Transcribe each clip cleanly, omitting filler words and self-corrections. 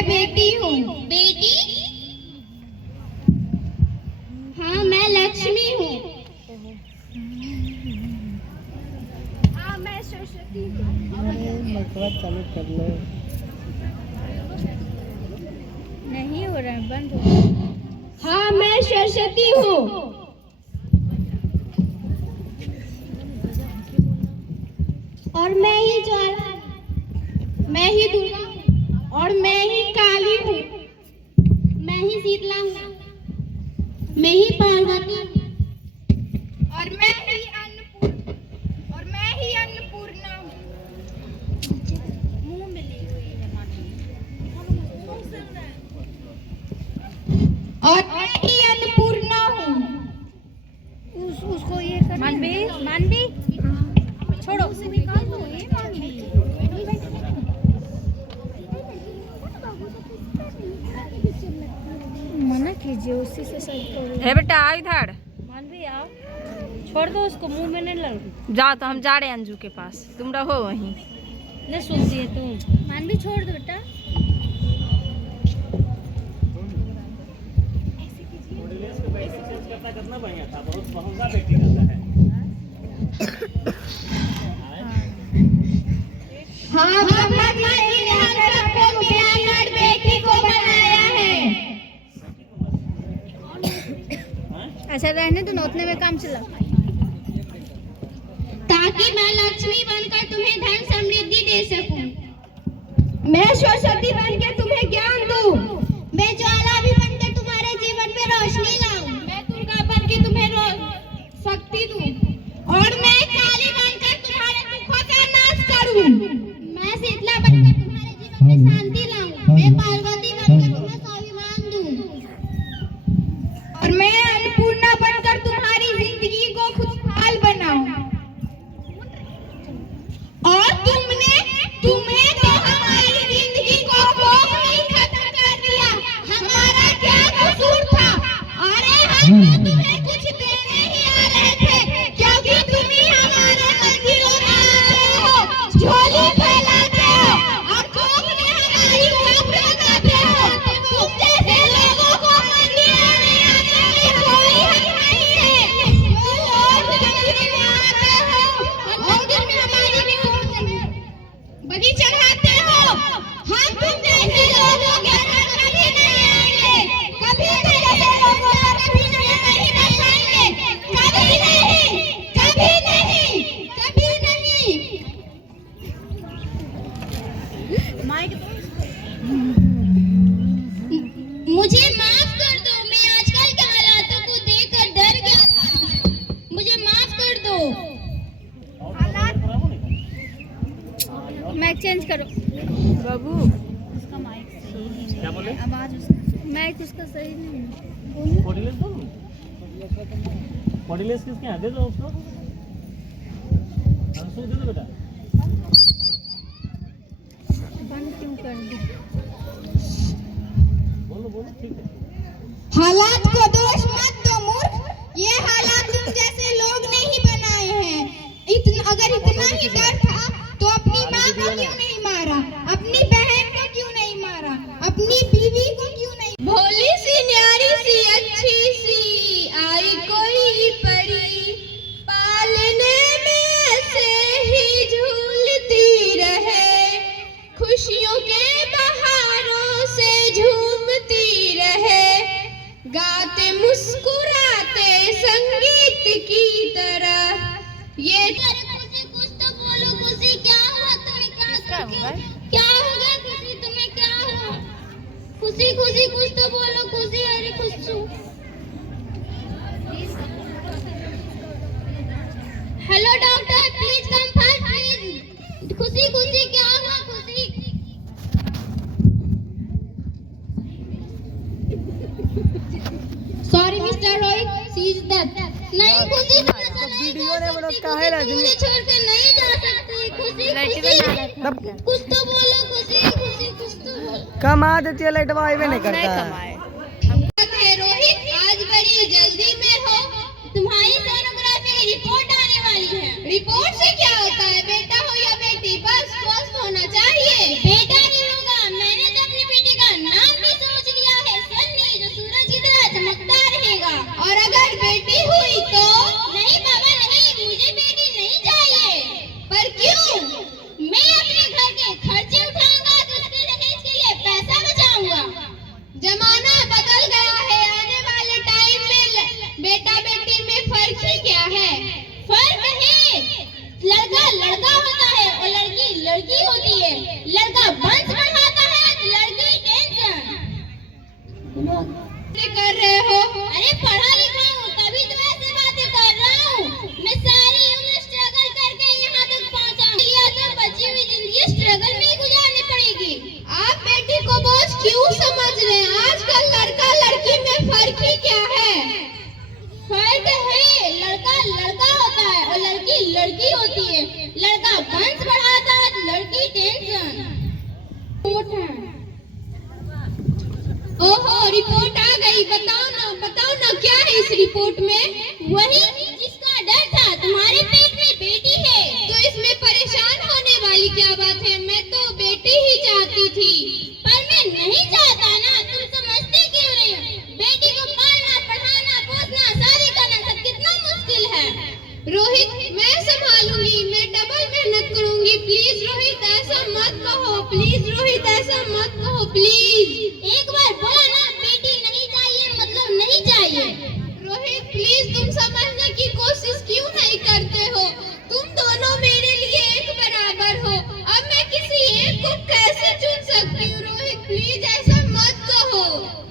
मैं बेटी हूँ। बेटी? हाँ, मैं लक्ष्मी हूँ। हाँ, मैं सरस्वती हूँ। चालू कर ले। नहीं हो रहा है, बंद हो गया। हाँ, मैं सरस्वती हूँ। और मैं ही ज्वाला, मैं ही दुर्गा हूँ, और मैं ही काली हूँ, मैं ही शीतला हूँ, मैं ही पार्वती हूँ, और मैं ही अन्नपूर्णा हूँ। मुंह में ली हुई है माटी। और मैं ही अन्नपूर्णा हूँ। उसको ये मानवी छोड़ो, उसे निकाल दो। ये मानवी मना कीजिए, उसी से सही करो। है बेटा, आ इधर। मानवी आओ, छोड़ दो उसको, मुंह में नहीं लग। जाओ तो हम जा रहे हैं अंजू के पास, तुम रहो वहीं। नहीं सुनती है तुम। मानवी छोड़ दो बेटा। कितना बढ़िया था, बहुत महंगा बेटी रहता है। हाँ, ब्रह्मा जी ने हम सबको मिलाकर बेटी को बनाया है। अच्छा रहने दो, उतने में काम चला। ताकि मैं लक्ष्मी बनकर तुम्हें धन समृद्धि दे सकूं। मैं सरस्वती बनकर तुम्हें ज्ञान दूं। मैं ज्वाला भी बनकर तुम्हारे जीवन में रोशनी लाऊं। मैं दुर्गा बनकर तुम्हें शक्ति दूं। और मैं काली बनकर तुम्हारे दुखों का नाश करूं। मैं शीतला बनकर तुम्हारे जीवन में शांति लाऊं। मैं पार्वती बनकर तुम्हें स्वाभिमान दूं। और मैं अन्नपूर्णा बनकर तुम्हारी जिंदगी को खुशहाल बनाऊं। और तुम्हें तो हमारी जिंदगी को भोग नहीं खत्म कर दिया। हमारा क्या कसूर था? अरे हम तो तुम्हें कुछ देने ही आ रहे थे, क्योंकि तुम ही हमारे मंदिरों में आते हो, झोली फैलाते हो और कोख में हमारी कोख लगाते हो। तुम जैसे लोगों को मंदिर आने आने में कोई हक नहीं है। जो लोग मंदिर में आते हो, मंदिर में हमारी भी बलि चढ़ाते हो, हम तुम जैसे लोगों के घर कभी नहीं आएंगे, कभी जैसे लोगों पर कभी नहीं बसाएंगे, कभी नहीं, कभी नहीं, कभी नहीं। मुझे माफ कर दो, मैं आजकल के हालातों को देखकर डर गया था। मुझे माफ कर दो। माइक चेंज करो बाबू। उसका माइक सही नहीं क्या बोले? है, आवाज उसका माइक उसका सही नहीं है। बॉडीलेस दो, बॉडीलेस किसके यहाँ दे दो उसको। अंशु दे दो बेटा। बंद क्यों कर दी? बोलो बोलो, ठीक है। हालात को दोष मत दो मूर्ख, ये हालात तुम जैसे लोग ने ही बनाए हैं। अगर इतना ही डर था तो अपनी माँ को क्यों नहीं मारा, अपनी बहन को क्यों नहीं मारा, अपनी बीवी को क्यों नहीं? भोली सी न्यारी सी अच्छी सी आई कोई परी, पालने में ऐसे ही झूलती रहे, खुशियों के बहारों से झूमती रहे, गाते मुस्कुराते संगीत की तरह। ये खुशी, कुछ तो बोलो खुशी, क्या हुआ तुम्हें? क्या होगा खुशी, तुम्हें क्या हुआ? खुशी खुशी कुछ तो बोलो खुशी। अरे Khushu, hello doctor, please come fast please. Khushi Khushi क्या हुआ Khushi? Sorry mister Rohit, she is dead. नहीं खुशी, वीडियो ने बड़ा काहे लगी? छोड़ के नहीं जा सकती। खुशी कुछ तो बोलो खुशी खुशी कुछ तो बोलो। कमा देती है, लाइट वाई में नहीं करता। रोहित आज बड़ी जल्दी में हो, तुम्हारी सोनोग्राफी की रिपोर्ट आने वाली है। रिपोर्ट से क्या होता है? बेटा हो या बेटी, बस स्वस्थ होना चाहिए। बेटा नहीं होगा, मैंने तो अपनी बेटी का लड़की होती है। लड़का वंश बढ़ाता है, लड़की टेंशन। ओहो, रिपोर्ट आ गई। बताओ ना क्या है इस रिपोर्ट में? वही जिसका डर था, तुम्हारे पेट में बेटी है। तो इसमें परेशान होने वाली क्या बात है? मैं तो बेटी ही चाहती थी। पर मैं नहीं चाहता ना, तुम समझते क्यों नहीं हो? बेटी को पालना, पढ़ाना, पोसना, शादी करना सब कितना मुश्किल है। रोहित, मैं संभालूंगी, मैं डबल मेहनत करूंगी। प्लीज रोहित ऐसा मत कहो, प्लीज रोहित ऐसा मत कहो, प्लीज। एक बार बोला ना, बेटी नहीं चाहिए मतलब नहीं चाहिए। रोहित प्लीज, तुम समझने की कोशिश क्यों नहीं करते हो? तुम दोनों मेरे लिए एक बराबर हो। अब मैं किसी एक को कैसे चुन सकती हूँ? रोहित प्लीज ऐसा मत कहो।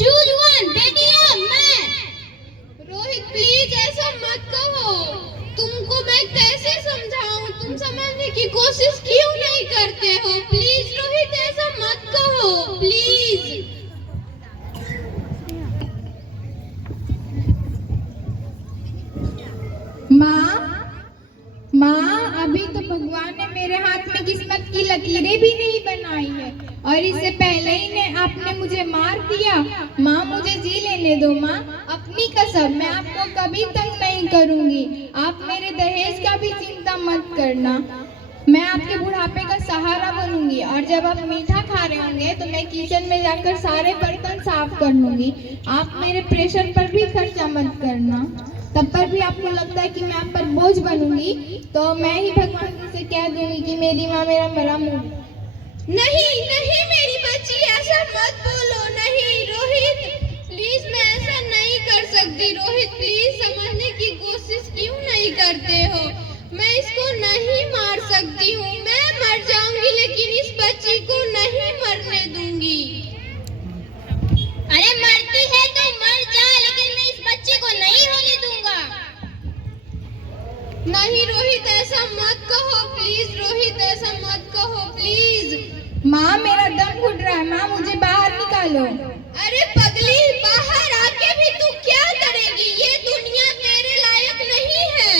चूज वन, बेटी अब मैं। रोहित प्लीज ऐसा मत कहो। तुमको मैं कैसे समझाऊं? तुम समझने की कोशिश क्यों नहीं करते हो? प्लीज रोहित ऐसा मत कहो, प्लीज। माँ, अभी तो भगवान ने मेरे हाथ में किस्मत की लकीरें भी नहीं बनाई है और इससे पहले ही ने आपने मुझे मार दिया। माँ मुझे जी लेने दो माँ, अपनी कसम मैं आपको कभी तंग नहीं करूँगी। आप मेरे दहेज का भी चिंता मत करना। मैं आपके बुढ़ापे का सहारा बनूंगी और जब आप मीठा खा रहे होंगे तो मैं किचन में जाकर सारे बर्तन साफ कर लूंगी। आप मेरे प्रेशर पर भी खर्चा मत करना। तब पर भी आपको लगता है कि मैं आप पर बोझ बनूंगी तो मैं ही भगवान से कह दूंगी कि मेरी माँ मेरा मरा मुंह। नहीं नहीं मेरी बच्ची, ऐसा मत बोलो। नहीं रोहित प्लीज, मैं ऐसा नहीं कर सकती। रोहित प्लीज, समझने की कोशिश क्यों नहीं करते हो? मैं इसको नहीं मार सकती हूँ। मैं मर जाऊंगी लेकिन इस बच्ची को नहीं मरने दूंगी। अरे मरती है तो मर जा, लेकिन मैं इस बच्ची को नहीं होने दूंगा। नहीं रोहित ऐसा मत कहो, प्लीज रोहित ऐसा मत कहो, प्लीज। माँ मेरा दम घुट रहा है, माँ मुझे बाहर निकालो। अरे पगली, बाहर आके भी तू क्या करेगी? ये दुनिया तेरे लायक नहीं है।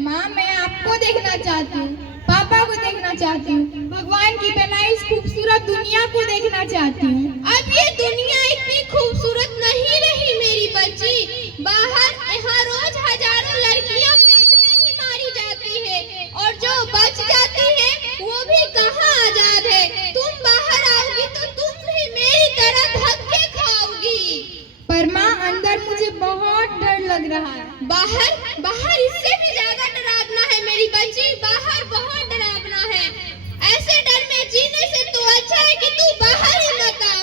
माँ मैं आपको देखना चाहती हूँ, पापा को देखना चाहती हूँ, भगवान की बनाई इस खूबसूरत दुनिया को देखना चाहती हूँ। अब ये दुनिया इतनी खूबसूरत नहीं रही मेरी बच्ची। बाहर यहाँ रोज हजारों लड़कियाँ पेट में ही मारी जाती है और जो बच जाती है वो भी कहाँ आजाद है। तुम बाहर आओगी तो तुम भी मेरी तरह धक्के खाओगी। पर माँ अंदर मुझे बहुत डर लग रहा है। बाहर इससे भी ज्यादा डरावना है मेरी बच्ची। बाहर बहुत डरावना है। ऐसे डर में जीने से तो अच्छा है कि तू बाहर ही मत आ,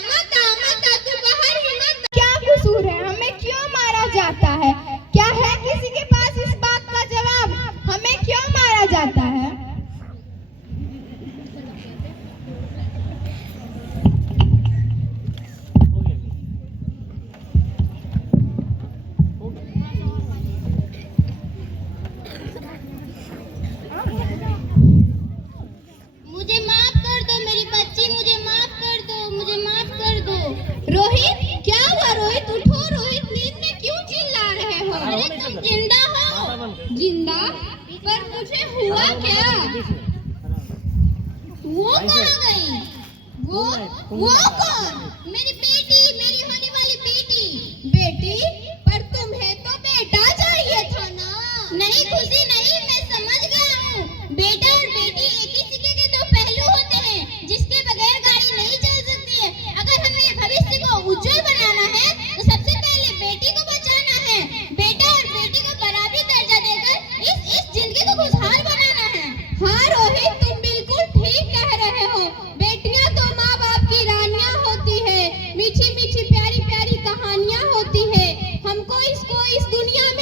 तू बाहर ही मत आ। क्या कसूर है? हमें क्यों मारा जाता है? क्या है किसी के पास इस बात का जवाब? हमें क्यों मारा जाता है? मुझे माफ कर दो मेरी बच्ची, मुझे माफ कर दो, मुझे माफ कर दो। रोहित क्या हुआ? रोहित उठो। रोहित नींद में क्यों चिल्ला रहे हो? अरे तुम जिंदा हो? जिंदा? पर मुझे हुआ क्या? वो कहाँ गई? वो कौन? मेरी बेटी, मेरी होने वाली बेटी। बेटी? पर तुम्हें तो बेटा चाहिए था ना। नहीं खुशी नहीं, मैं समझ गया हूँ। बेटा और बेटी एक ही सिक्के के दो पहलू होते हैं, जिसके बगैर गाड़ी नहीं चल सकती है। अगर हमें भविष्य को उज्जवल बनाना है तो सबसे पहले बेटी को बचाना है। बेटा और बेटी को बराबरी दर्जा देकर इस जिंदगी को खुशहाल बनाना है। हाँ रोहित, तुम बिल्कुल ठीक कह रहे हो। बेटियां तो माँ बाप की रानियां होती है, मीठी मीठी प्यारी प्यारी कहानियां होती है। हमको इसको इस दुनिया में